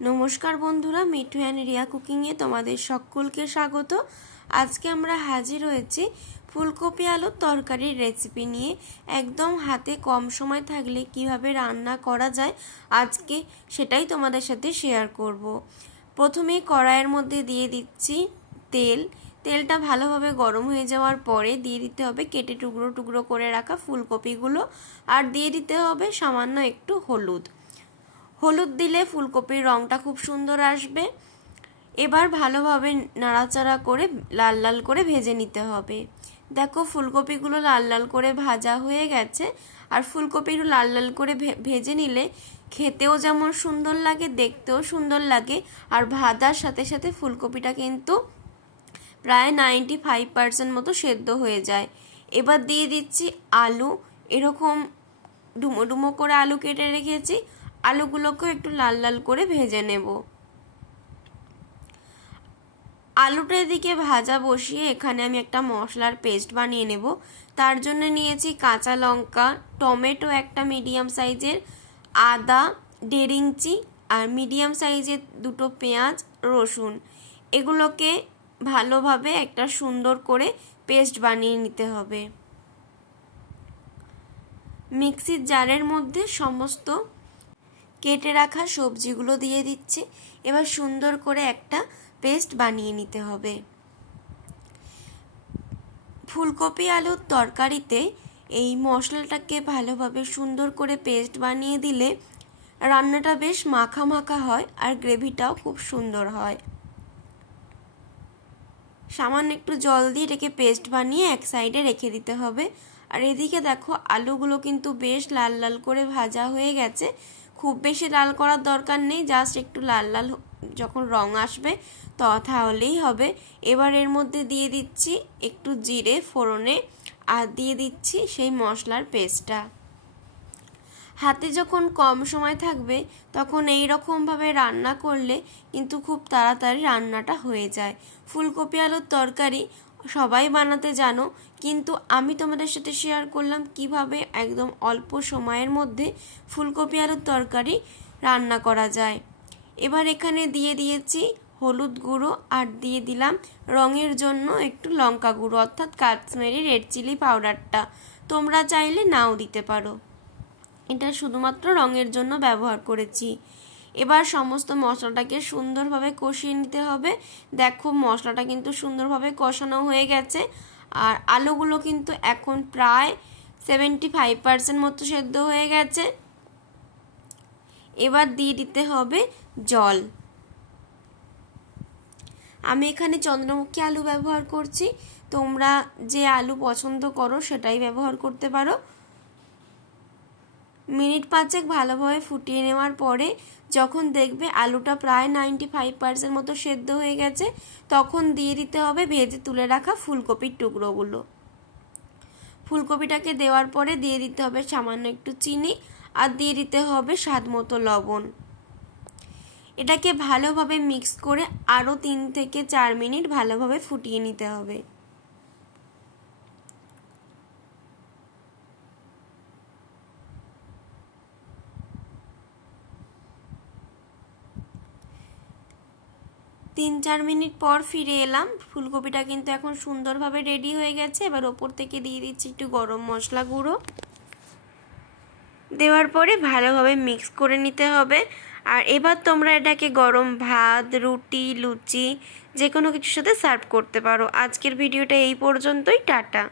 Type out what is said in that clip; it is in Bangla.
नमस्कार बंधुरा मिठू एंड रिया कुकिंगे तुम्हारे सकलके स्वागत। आज के आमरा हाजिर होयेछि फुलकपि आलुर तरकारिर रेसिपि निये। एकदम हाथे कम समय थाकले किभाबे रान्ना करा जाय आज के सेटाई तोमादेर साथे शेयर करब। प्रथमे कड़ाइयेर मध्य दिये दिচ্ছি तेल। तेलटा भालोभाबे गरम हये जाओयार परे दिये दिते होबे केटे टुकरो टुकरो करे राखा फुलकपिगुलो और दिये दिते होबे सामान्य एकटू हलुद। हलुद दिले फुलकपिर रंगटा खूब सुंदर आसबे। एबार भालोभाबे नाड़ाचाड़ा करे लाल लाल करे भेजे निते होबे। देखो फुलकपिगुलो लाल लाल करे भाजा हये गेछे और फुलकपि लाल लाल करे भेजे निले खेतेও যেমন सुंदर लागे देखतेও सुंदर लागे और भाजार साथे साथे फुलकपिटा किन्तु प्राय 95% मतो सेদ্ধ हये जाय। एबार दिये दिচ্ছি आलू। एरकम डुमो डुमो करे आलू केटे रेखेছি। आलूगुलोके एकटू लाल लाल करे भेजे नेब। आलूटा एदिके भाजा बसिए एखाने आमि एकटा मशलार पेस्ट बानिये नेब। तार जोन्नो नियेछि काँचा लंका, टमेटो एकटा मिडियाम साइजेर, आदा 1.5 इंची और मिडियाम साइजेर दुटो पेঁয়াজ, रसुन एगुलोके भालोभाबे एकटा सुंदर करे पेस्ट बानिये निते होबे। मिक्सिर जारेर मध्य समस्त केटे रखा सब्जीगुलो दिए दिচ্ছি। एबार सुंदर करे एकटा पेस्ट बानिये निते होबे। फुलकपि आलुर तरकारिते এই মশলাটাকে ভালোভাবে সুন্দর করে পেস্ট বানিয়ে দিলে রান্নাটা বেশ মাখা মাখা হয় আর গ্রেভিটাও খুব সুন্দর হয়। সামান্য একটু জল দিয়ে এটাকে পেস্ট বানিয়ে এক সাইডে রেখে দিতে হবে। আর এদিকে দেখো আলুগুলো কিন্তু বেশ লাল লাল করে ভাজা হয়ে গেছে। खूब बेशी लाल करार दरकार नहीं, जस्ट एकटू लाल लाल जखन रंग आसबे ताहलेई होबे। एबार एर मध्य दिए दिচ্ছি एकटू जिरे फोड़ने और दिए दिচ্ছি सेई मशलार पेस्टटा। हाथे जखन कम समय थाकबे तखन एई रकम भावे रान्ना करले किन्तु खूब ताड़ाताड़ी रान्नाटा हये जाय। फुलकपि आलुर तरकारी सबाई बानाते जानो किन्तु आमी तोमादेर साथे शेयर करलाम किभाबे एकदम अल्प समयेर मध्य फुलकपि आलुर तरकारी रान्ना करा जाय। एबार एखाने दिए दिएछि हलुद गुड़ो और दिए दिलाम रंगेर जोन्नो एकटू लंका गुड़ो अर्थात काश्मीरी रेड चिली पाउडारटा। तोमरा चाइले नाओ दिते पारो, एटा शुधुमात्र रंगेर जोन्नो व्यवहार करेछि। एबार समस्त मशलाटाके सुंदरभावे कषिये निते होबे। देखो मशलाटा किन्तु सुंदरभावे कषानो हये गेछे और आलूगुलो किन्तु एखन प्राय 75% मतो सेদ্ধ हये गेछे। एबार दिये दिते होबे जल। आमि एखाने चंद्रमुखी आलू व्यवहार करछि, तोमरा जे आलू पछंद करो सेटाई व्यवहार करते पारो। मिनिट 5 भालोभाबे फुटिয়ে নেওয়ার পরে যখন দেখবে আলুটা প্রায় 95% মতো সেদ্ধ হয়ে গেছে তখন দিয়ে দিতে হবে ভেজে তুলে রাখা ফুলকপির টুকরোগুলো। ফুলকপিটাকে দেওয়ার পরে দিয়ে দিতে হবে সামান্য একটু চিনি আর দিয়ে দিতে হবে স্বাদমতো লবণ। এটাকে ভালোভাবে মিক্স করে আরো 3 থেকে 4 মিনিট ভালোভাবে ফুটিয়ে নিতে হবে। तीन चार मिनट पर फिरे एलाम। फुलकपिटा किन्तु एखन सुंदरभावे रेडी हये गेछे। एबार ओपर थेके दिये दिচ্ছি एकटू गरम मशला गुड़ो। देওয়ার পরে ভালোভাবে মিক্স করে নিতে হবে। আর এবার তোমরা এটাকে গরম ভাত, রুটি, লুচি যে কোনো কিছুর সাথে সার্ভ করতে পারো। আজকের ভিডিওটা এই পর্যন্তই। টাটা।